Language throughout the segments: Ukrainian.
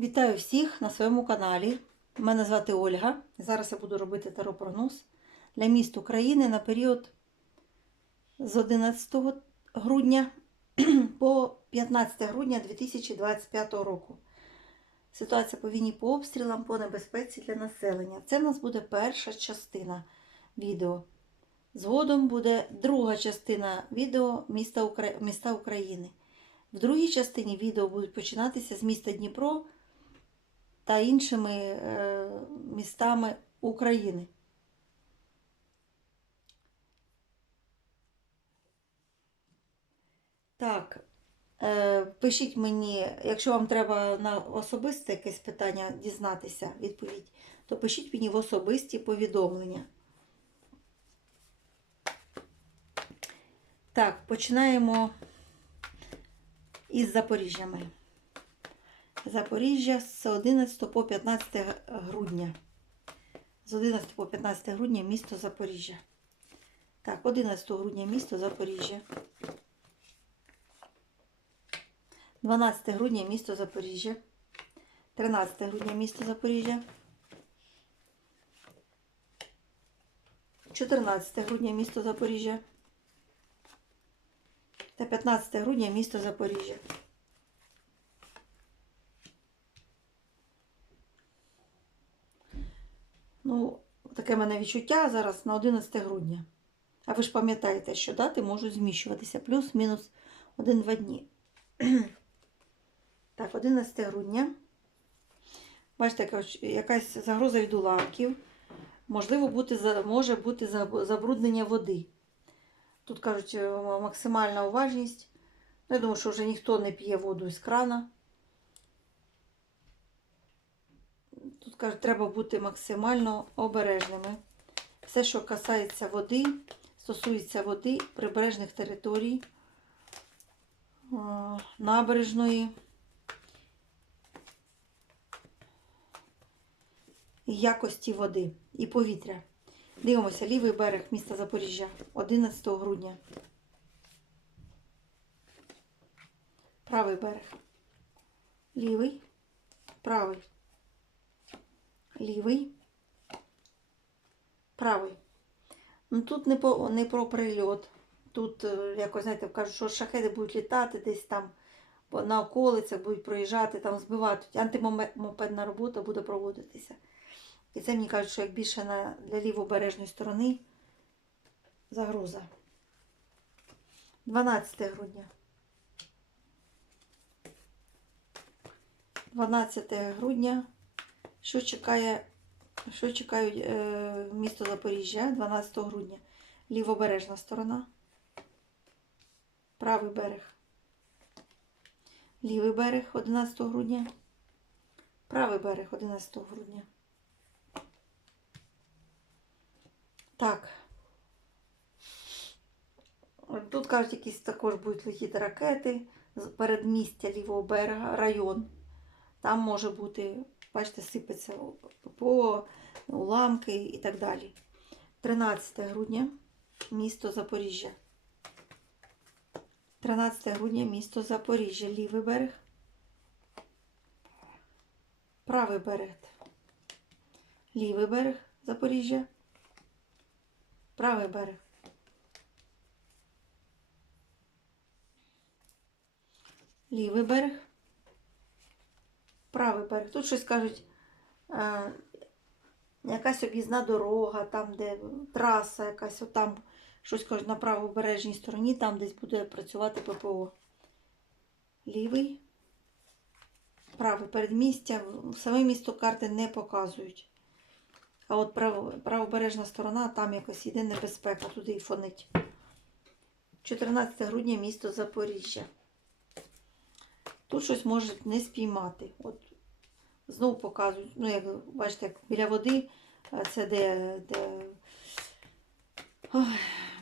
Вітаю всіх на своєму каналі. Мене звати Ольга. Зараз я буду робити таропрогноз для міст України на період з 11 грудня по 15 грудня 2025 року. Ситуація по війні по обстрілам, по небезпеці для населення. Це в нас буде перша частина відео. Згодом буде друга частина відео міста, Укра... міста України. В другій частині відео будуть починатися з міста Дніпро та іншими е, містами України. Так, е, пишіть мені, якщо вам треба на особисте якесь питання дізнатися, відповідь, то пишіть мені в особисті повідомлення. Так, починаємо із Запоріжжями. Запоріжжя з 11 по 15 грудня. З 11 по 15 грудня місто Запоріжжя. Так, 11 грудня місто Запоріжжя. 12 грудня місто Запоріжжя. 13 грудня місто Запоріжжя. 14 грудня місто Запоріжжя. Та 15 грудня місто Запоріжжя. Ну, таке в мене відчуття зараз на 11 грудня. А ви ж пам'ятаєте, що дати можуть зміщуватися плюс-мінус 1-2 дні. Так, 11 грудня. Бачите, якась загроза від уламків. Можливо, бути, може бути забруднення води. Тут кажуть, е, максимальна уважність. Ну, я думаю, що вже ніхто не п'є воду із крана. Тут кажуть, треба бути максимально обережними. Все, що касається води, стосується води, прибережних територій, е, набережної. Якості води і повітря. Дивимося, лівий берег міста Запоріжжя 11 грудня. Правий берег. Лівий, правий. Лівий, правий. Ну тут не, по, не про прильот. Тут, е, якось, знаєте, кажуть, що шахеди будуть літати десь там на околицях, будуть проїжджати, там збивати. Антимопедна робота буде проводитися. І це мені кажуть, що як більше на, для лівобережної сторони загроза. 12 грудня. 12 грудня. Що чекає, що чекають е, місто Запоріжжя 12 грудня? Лівобережна сторона. Правий берег. Лівий берег 11 грудня. Правий берег 11 грудня. Так. Тут кажуть, якісь також будуть летіти ракети з передмістя лівого берега, район. Там може бути, бачите, сипеться ППО, уламки і так далі. 13 грудня місто Запоріжжя. 13 грудня місто Запоріжжя. Лівий берег. Правий берег. Лівий берег Запоріжжя. Правий берег. Лівий берег. Правий берег. Тут щось кажуть, е, якась об'їзна дорога, там, де траса якась, отам щось кажуть на правобережній стороні, там десь буде працювати ППО. Лівий. Правий передмістя. Саме місто карти не показують. А от правобережна сторона, там якось йде небезпека, туди і фонить. 14 грудня місто Запоріжжя. Тут щось можуть не спіймати. От знову показують, ну, як бачите, як біля води, це де, де ой,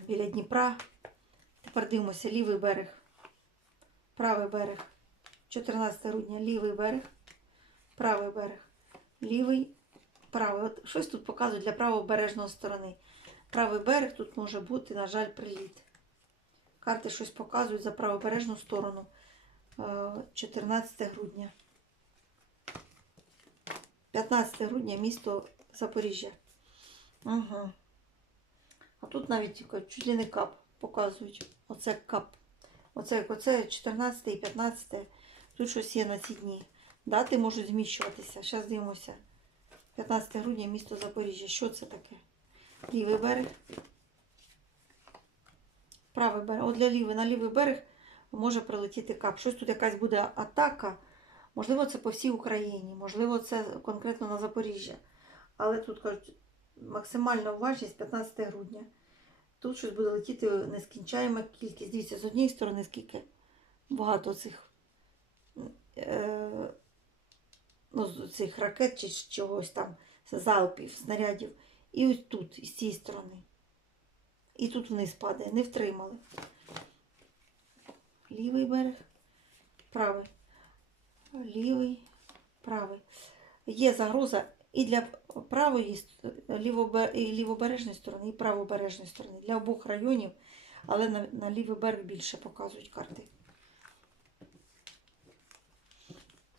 біля Дніпра. Тепер дивимося, лівий берег, правий берег. 14 грудня лівий берег, правий берег, лівий правий. От щось тут показують для правобережної сторони. Правий берег тут може бути, на жаль, приліт. Карти щось показують за правобережну сторону. Е, 14 грудня. 15 грудня місто Запоріжжя. Угу. А тут навіть чуть ли не кап показують. Оце кап. Оце, оце 14 і 15. Тут щось є на ці дні. Дати можуть зміщуватися. Зараз дивимося. 15 грудня місто Запоріжжя. Що це таке? Лівий берег. Правий берег. От для лівий, на лівий берег може прилетіти кап. Щось тут якась буде атака. Можливо, це по всій Україні, можливо, це конкретно на Запоріжжя. Але тут кажуть, максимальна уважність 15 грудня. Тут щось буде летіти нескінчаєма кількість. Дивіться, з однієї сторони, скільки багато цих, е, ну, цих ракет чи чогось там, залпів, снарядів. І ось тут, з цієї сторони. І тут вниз падає, не втримали. Лівий берег, правий. Лівий, правий. Є загроза і для правої і лівобережної сторони, і правобережної сторони. Для обох районів, але на, на лівий берег більше показують карти.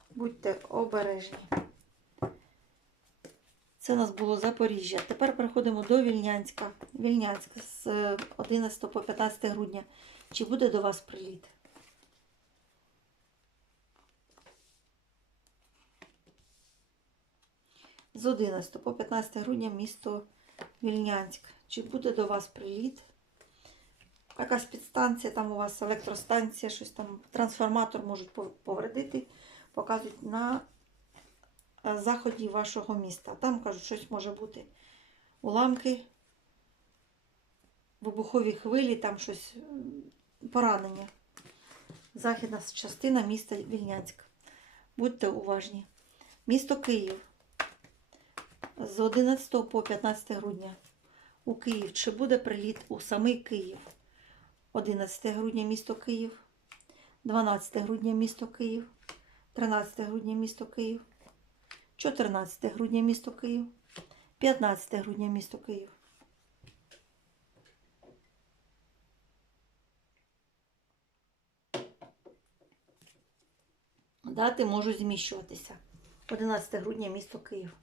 Будьте обережні. Це у нас було Запоріжжя. Тепер переходимо до Вільнянська. Вільнянськ з е, 11 по 15 грудня. Чи буде до вас приліт? З 11 по 15 грудня місто Вільнянськ. Чи буде до вас приліт? Якась підстанція, там у вас електростанція, щось там, трансформатор можуть повредити, показують на е, заході вашого міста. Там кажуть, щось може бути. Уламки, вибухові хвилі, там щось поранення. Західна частина міста Вільнянськ. Будьте уважні. Місто Київ з 11 по 15 грудня у Київ. Чи буде приліт у самий Київ? 11 грудня місто Київ, 12 грудня місто Київ, 13 грудня місто Київ, 14 грудня місто Київ, 15 грудня місто Київ. Дати можуть зміщуватися. 11 грудня місто Київ.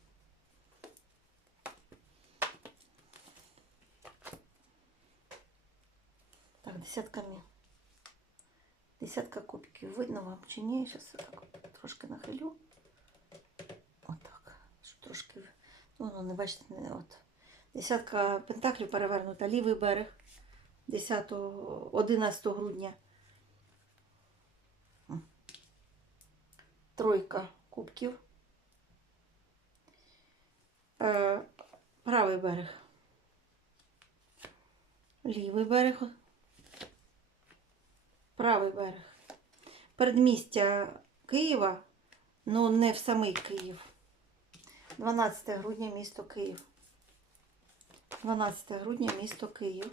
Так, десятка мі. Десятка кубиків. Видно вам чи ні? Зараз так трошки нахилю. Отак. Щоб трошки. Ну, ну, не бачите, не от. Десятка пентаклів перевернута. Лівий берег. 10, 11 грудня. Тройка кубків. Е, правий берег. Лівий берег. Правий берег. Передмістя Києва, ну не в самий Київ. 12 грудня місто Київ. 12 грудня місто Київ.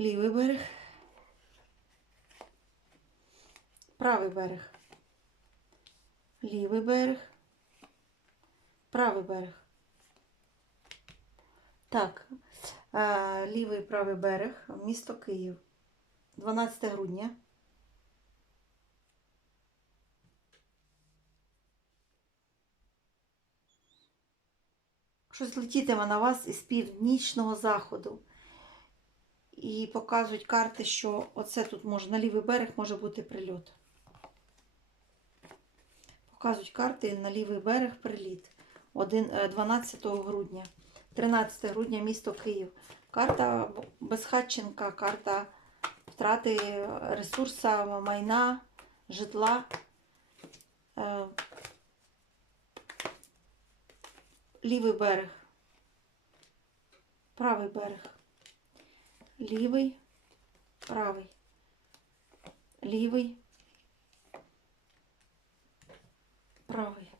Лівий берег. Правий берег. Лівий берег. Правий берег. Так. Е, Лівий правий берег, місто Київ. 12 грудня. Щось летітиме на вас із північного заходу. І показують карти, що оце тут може на лівий берег може бути прильот. Показують карти на лівий берег приліт. Е, 12 грудня. 13 грудня місто Київ. Карта безхатченка, карта втрати ресурса, майна, житла. Е, Лівий берег. Правий берег. Лівий, правий. Лівий. Правий.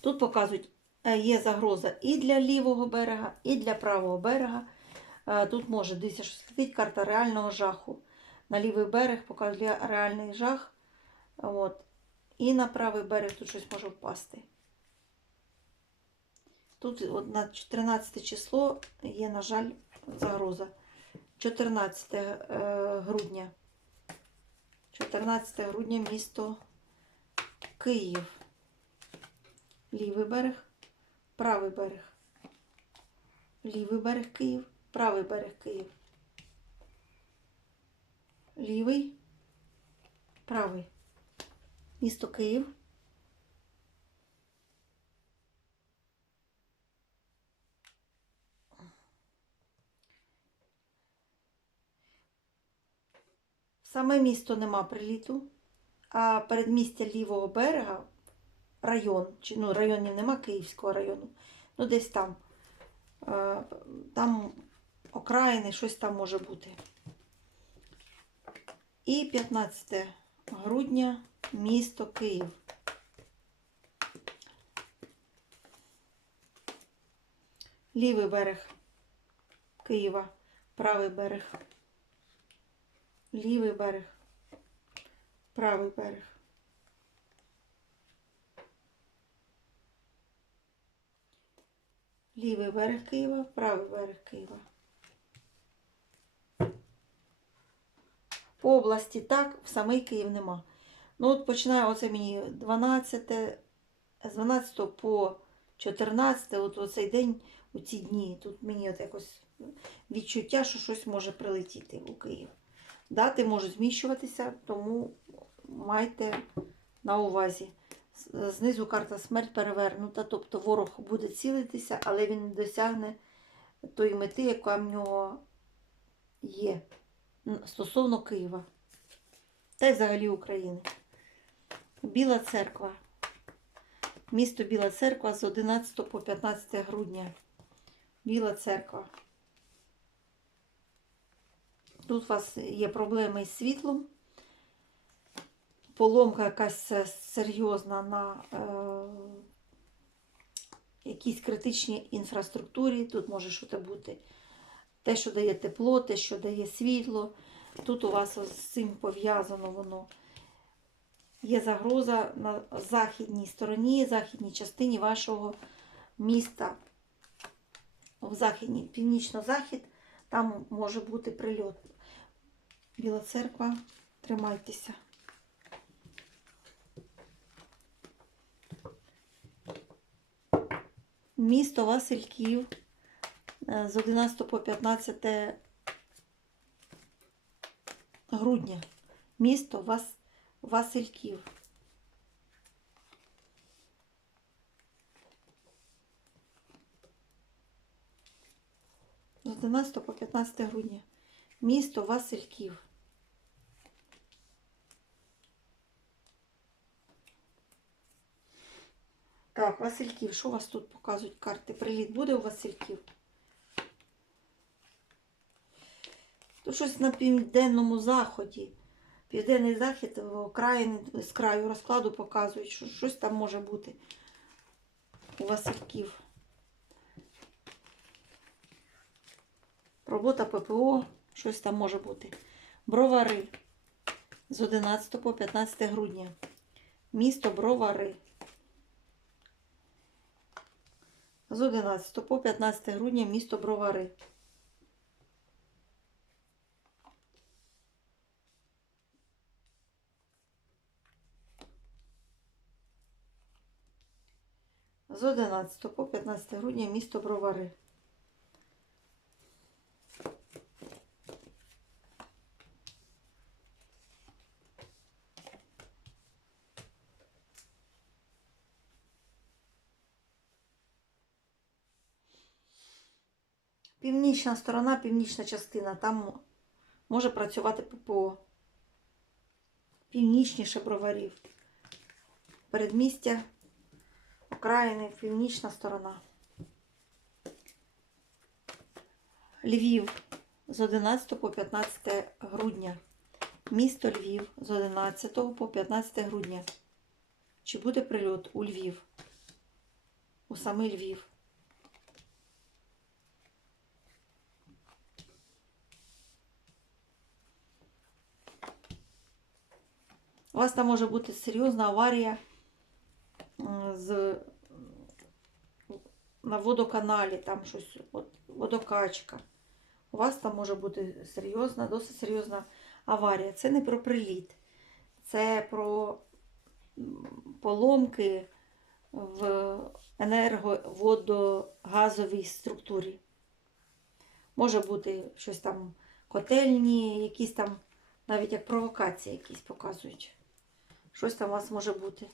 Тут показують, е, є загроза і для лівого берега, і для правого берега. Е, Тут може дивіться, що світить карта реального жаху. На лівий берег показує реальний жах. От. І на правий берег тут щось може впасти. Тут от на 14 число є, на жаль, загроза. 14 е, грудня. 14 грудня місто Київ. Лівий берег, правий берег. Лівий берег Київ, правий берег Київ. Лівий, правий. Місто Київ. Саме місто нема приліту, а передмістя лівого берега район, чи ну районів нема Київського району, ну десь там. Е, Там окраїни, щось там може бути. І 15 грудня місто Київ. Лівий берег Києва, правий берег. Лівий берег, правий берег. Лівий берег Києва, правий берег Києва. Області так, в самий Київ нема. Ну, от починає оце мені 12, з 12 по 14, от оцей день, у ці дні. Тут мені от якось відчуття, що щось може прилетіти у Київ. Дати можуть зміщуватися, тому майте на увазі. Знизу карта смерть перевернута, тобто ворог буде цілитися, але він не досягне тої мети, яка в нього є стосовно Києва та й взагалі України. Біла церква. Місто Біла церква з 11 по 15 грудня. Біла церква. Тут у вас є проблеми із світлом. Поломка якась е, серйозна на е, якійсь критичній інфраструктурі. Тут може щось бути те, що дає тепло, те, що дає світло. Тут у вас з цим пов'язано воно. Є загроза на західній стороні, західній частині вашого міста. В західній, північно-захід, там може бути прильот. Біла церква, тримайтеся. Місто Васильків з 11 по 15 грудня. Місто Вас... Васильків. З 11 по 15 грудня. Місто Васильків. Так, Васильків. Що у вас тут показують карти? Приліт буде у Васильків? Тут щось на південному заході. Південний захід окраїни з краю розкладу показують, що щось там може бути у Васильків. Робота ППО, щось там може бути. Бровари з 11 по 15 грудня. Місто Бровари. З 11 по 15 грудня місто Бровари. 11 по 15 грудня місто Бровари. Північна сторона, північна частина. Там може працювати ППО. Північніше броварів. Передмістя, окраїни, північна сторона. Львів з 11 по 15 грудня. Місто Львів з 11 по 15 грудня. Чи буде прильот у Львів? У самий Львів. У вас там може бути серйозна аварія з, на водоканалі, там щось, от, водокачка. У вас там може бути серйозна, досить серйозна аварія. Це не про приліт, це про поломки в енерговодогазовій структурі. Може бути щось там котельні, якісь там, навіть як провокації якісь показують. Щось там у вас може бути.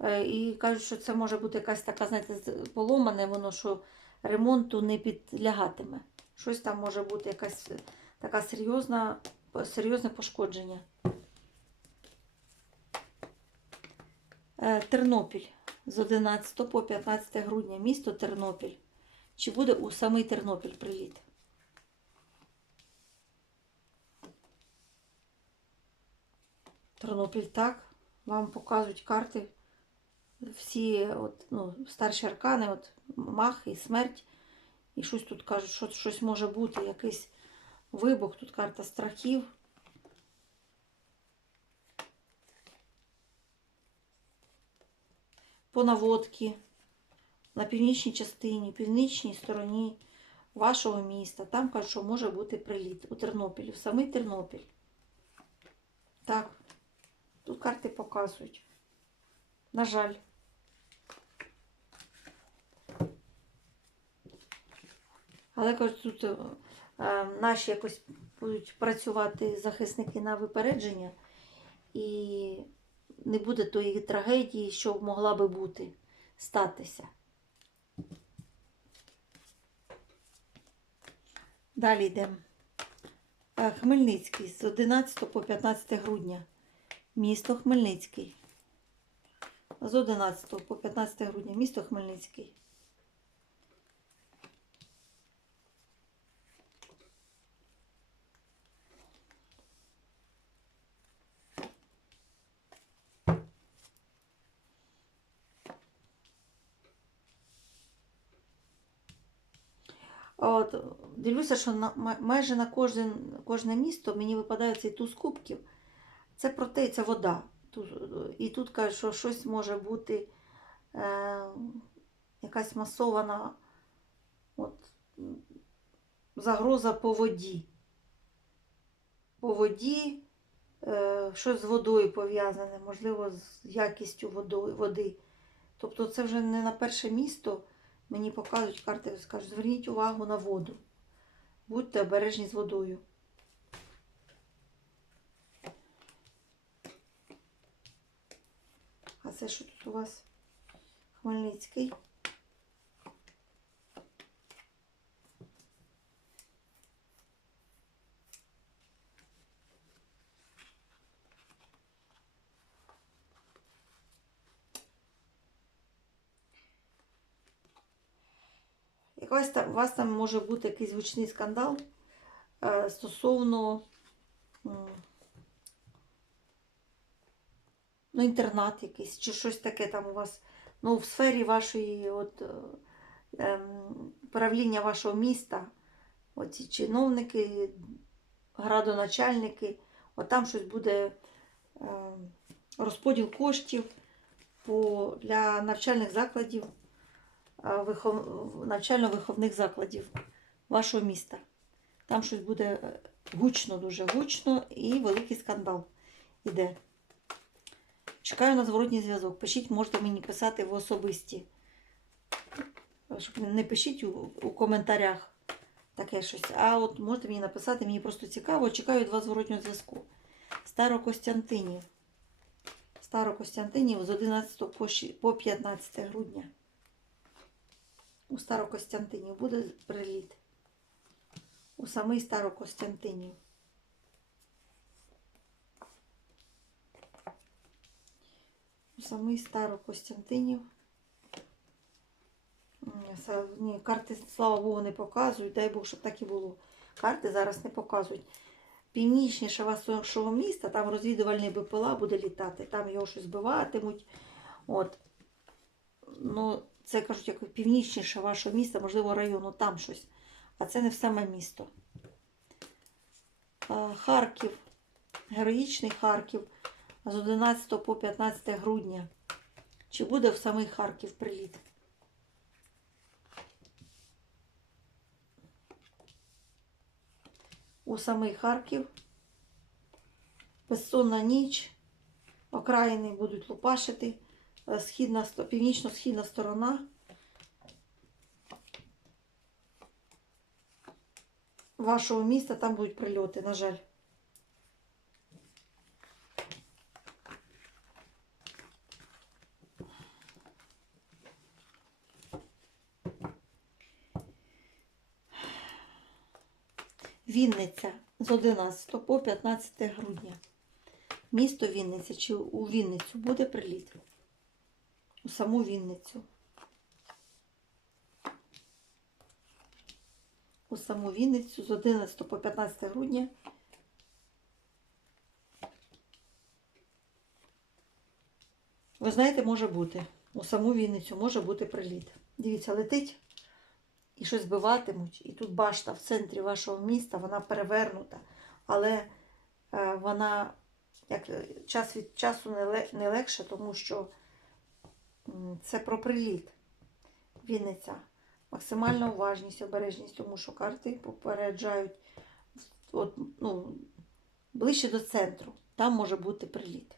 Е, І кажуть, що це може бути якась така, знаєте, поломане, воно що ремонту не підлягатиме. Щось там може бути якась така серйозна, серйозне пошкодження. Е, Тернопіль з 11 по 15 грудня. Місто Тернопіль. Чи буде у самий Тернопіль приліт? Тернопіль так. Вам показують карти. Всі от, ну, старші аркани, от, мах і смерть. І щось тут кажуть, що щось може бути, якийсь вибух. Тут карта страхів. По наводці на північній частині, північній стороні вашого міста. Там кажуть, що може бути приліт у Тернопілі, в самий Тернопіль. Так, тут карти показують. На жаль. Але кажуть, тут е, е, наші якось будуть працювати захисники на випередження, і не буде тої трагедії, що могла би бути, статися. Далі йдемо. Е, Хмельницький з 11 по 15 грудня. Місто Хмельницький. З 11 по 15 грудня. Місто Хмельницький. От, дивлюся, що на, майже на кожен, кожне місто мені випадає цей туз кубків. Це про те, це вода. І тут кажуть, що щось може бути е, якась масована от, загроза по воді. По воді, е, щось з водою пов'язане, можливо, з якістю води. Тобто це вже не на перше місто. Мені показують карти, скажуть, зверніть увагу на воду. Будьте обережні з водою. А це що тут у вас? Хмельницький. Якось там, у вас там може бути якийсь гучний скандал е, стосовно ну, інтернат якийсь, чи щось таке там у вас ну, в сфері вашої от, е, ем, правління вашого міста, оці чиновники, градоначальники, от там щось буде ем, розподіл коштів для навчальних закладів. Навчально-виховних закладів вашого міста. Там щось буде е, гучно, дуже гучно і великий скандал іде. Чекаю на зворотній зв'язок. Пишіть, можете мені писати в особисті. Не пишіть у, у коментарях таке щось. А от можете мені написати, мені просто цікаво. Чекаю від вас зворотнього зв'язку. Старокостянтинів. Старокостянтинів з 11 по 15 грудня у Старокостянтинів буде приліт. У самий Старокостянтинів. У самий Старокостянтинів. Ні, карти, слава Богу, не показують. Дай Бог, щоб так і було. Карти зараз не показують. Північніше вашого міста, там розвідувальний БПЛА буде літати, там його щось збиватимуть. От. Ну, це кажуть, як північніше вашого міста, можливо, району, там щось. А це не в саме місто. Харків, героїчний Харків з 11 по 15 грудня. Чи буде в самий Харків приліт? У самий Харків. Безсонна ніч, окраїни будуть лупашити. Е, Східна, північно-східна сторона. Вашого міста там будуть прильоти, на жаль. Вінниця з 11 по 15 грудня. Місто Вінниця чи у Вінницю буде приліт? У саму Вінницю. У саму Вінницю з 11 по 15 грудня. Ви знаєте, може бути. У саму Вінницю може бути приліт. Дивіться, летить і щось збиватимуть. І тут башта в центрі вашого міста, вона перевернута. Але е, вона як час від часу не, легше, тому що це про приліт. Вінниця. Максимальна уважність, обережність, тому що карти попереджають от, ну, ближче до центру. Там може бути приліт.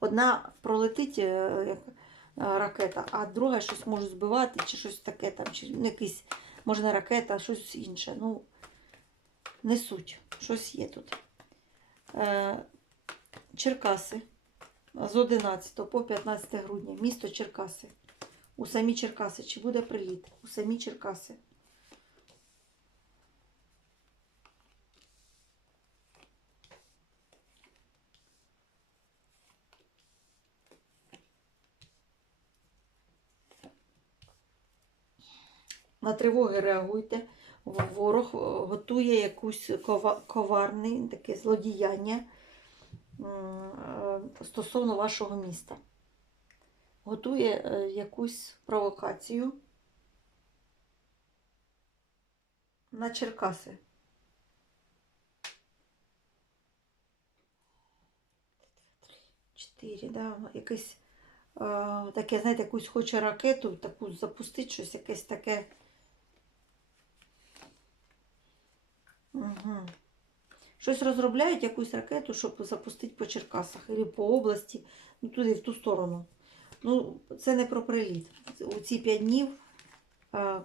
Одна пролетить е, як е, ракета, а друга щось може збивати, чи щось таке там, чи якийсь, може не ракета, а щось інше. Ну, не суть, щось є тут. Е, Черкаси з 11 по 15 грудня. Місто Черкаси. У самі Черкаси. Чи буде приліт? У самі Черкаси. На тривоги реагуйте. Ворог е, готує якусь коварне таке злодіяння е, стосовно вашого міста. Готує е, якусь провокацію на Черкаси. Чотири, да, якесь таке, знаєте, якусь хоче ракету, таку запустити щось, якесь таке. Угу. Щось розробляють якусь ракету, щоб запустити по Черкасах або по області, ну туди, в ту сторону. Ну, це не про приліт. У ці п'ять днів, е,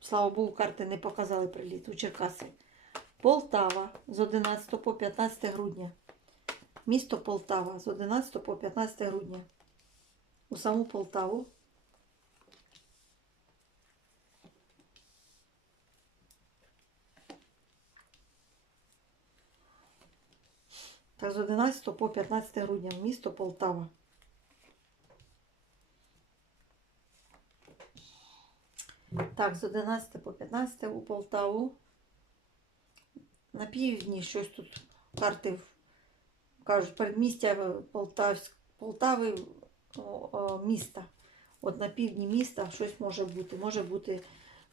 слава Богу, карти не показали приліт у Черкаси. Полтава з 11 по 15 грудня. Місто Полтава з 11 по 15 грудня. У саму Полтаву. Так, з 11 по 15 грудня. Місто Полтава. Так, з 11 по 15 у Полтаву. На півдні щось тут карти кажуть, передмістя Полтавськ, Полтави міста. От на півдні міста щось може бути. Може бути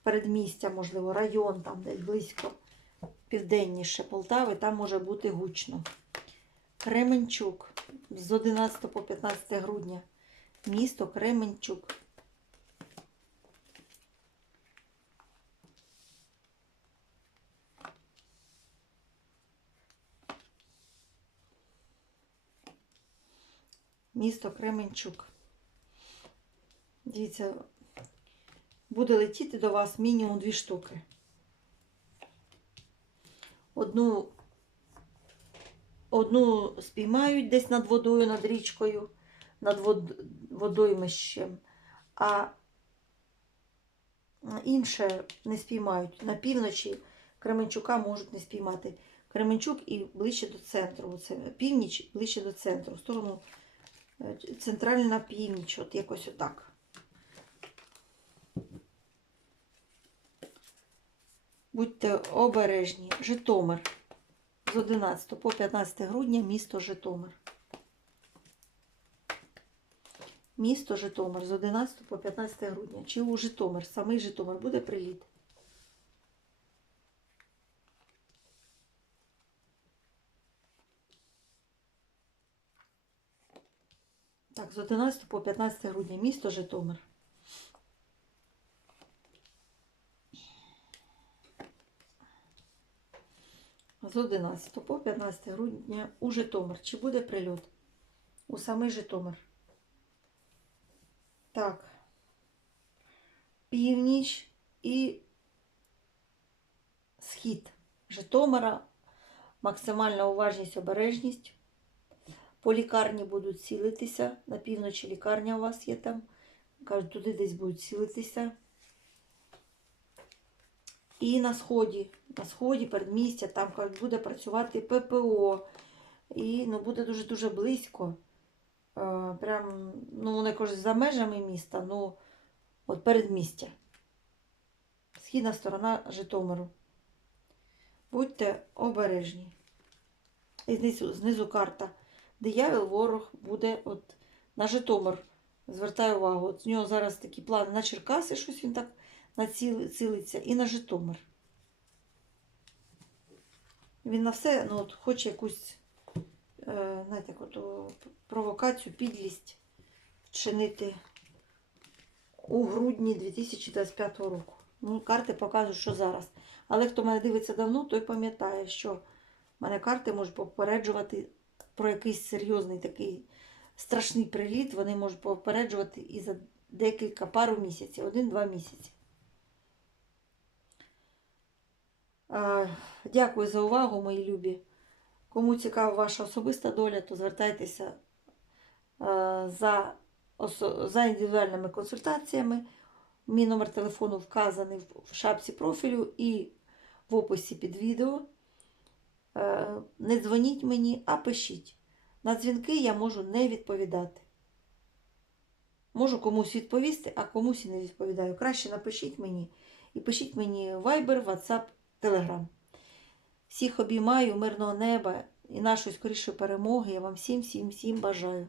передмістя, можливо, район там десь близько південніше Полтави, там може бути гучно. Кременчук з 11 по 15 грудня. Місто Кременчук. Місто Кременчук. Дивіться, буде летіти до вас мінімум дві штуки. Одну Одну спіймають десь над водою, над річкою, над вод... водоймищем, а інше не спіймають. На півночі Кременчука можуть не спіймати. Кременчук і ближче до центру. Оце північ ближче до центру. В сторону е, центральна північ, от якось отак. Будьте обережні. Житомир з 11 по 15 грудня місто Житомир. Місто Житомир з 11 по 15 грудня. Чи у Житомир, самий Житомир буде приліт? Так, з 11 по 15 грудня місто Житомир. З 11 по 15 грудня у Житомир. Чи буде прильот? У самий Житомир. Так. Північ і схід Житомира. Максимальна уважність, обережність. По лікарні будуть цілитися. На півночі лікарня у вас є там. Кажуть, туди десь будуть цілитися. І на сході, на сході, передмістя, там буде працювати ППО. І ну, буде дуже-дуже близько. Е, прям, ну, вони кажуть, за межами міста, ну, от передмістя. Східна сторона Житомиру. Будьте обережні. І знизу, знизу карта. Диявол ворог буде от на Житомир. Звертаю увагу. От у нього зараз такі плани на Черкаси, щось він так націлиться, і на Житомир. Він на все ну, от, хоче якусь е, знаєте, от, провокацію, підлість вчинити у грудні 2025 року. Ну, карти показують, що зараз. Але хто мене дивиться давно, той пам'ятає, що в мене карти можуть попереджувати про якийсь серйозний такий страшний приліт. Вони можуть попереджувати і за декілька пару місяців, один-два місяці. Е, Дякую за увагу, мої любі. Кому цікава ваша особиста доля, то звертайтеся за, за індивідуальними консультаціями. Мій номер телефону вказаний в- шапці профілю і в описі під відео. Не дзвоніть мені, а пишіть. На дзвінки я можу не відповідати. Можу комусь відповісти, а комусь і не відповідаю. Краще напишіть мені і пишіть мені Viber, WhatsApp, Telegram. Всіх обіймаю, мирного неба і нашої скорішої перемоги. Я вам всім, всім, всім бажаю.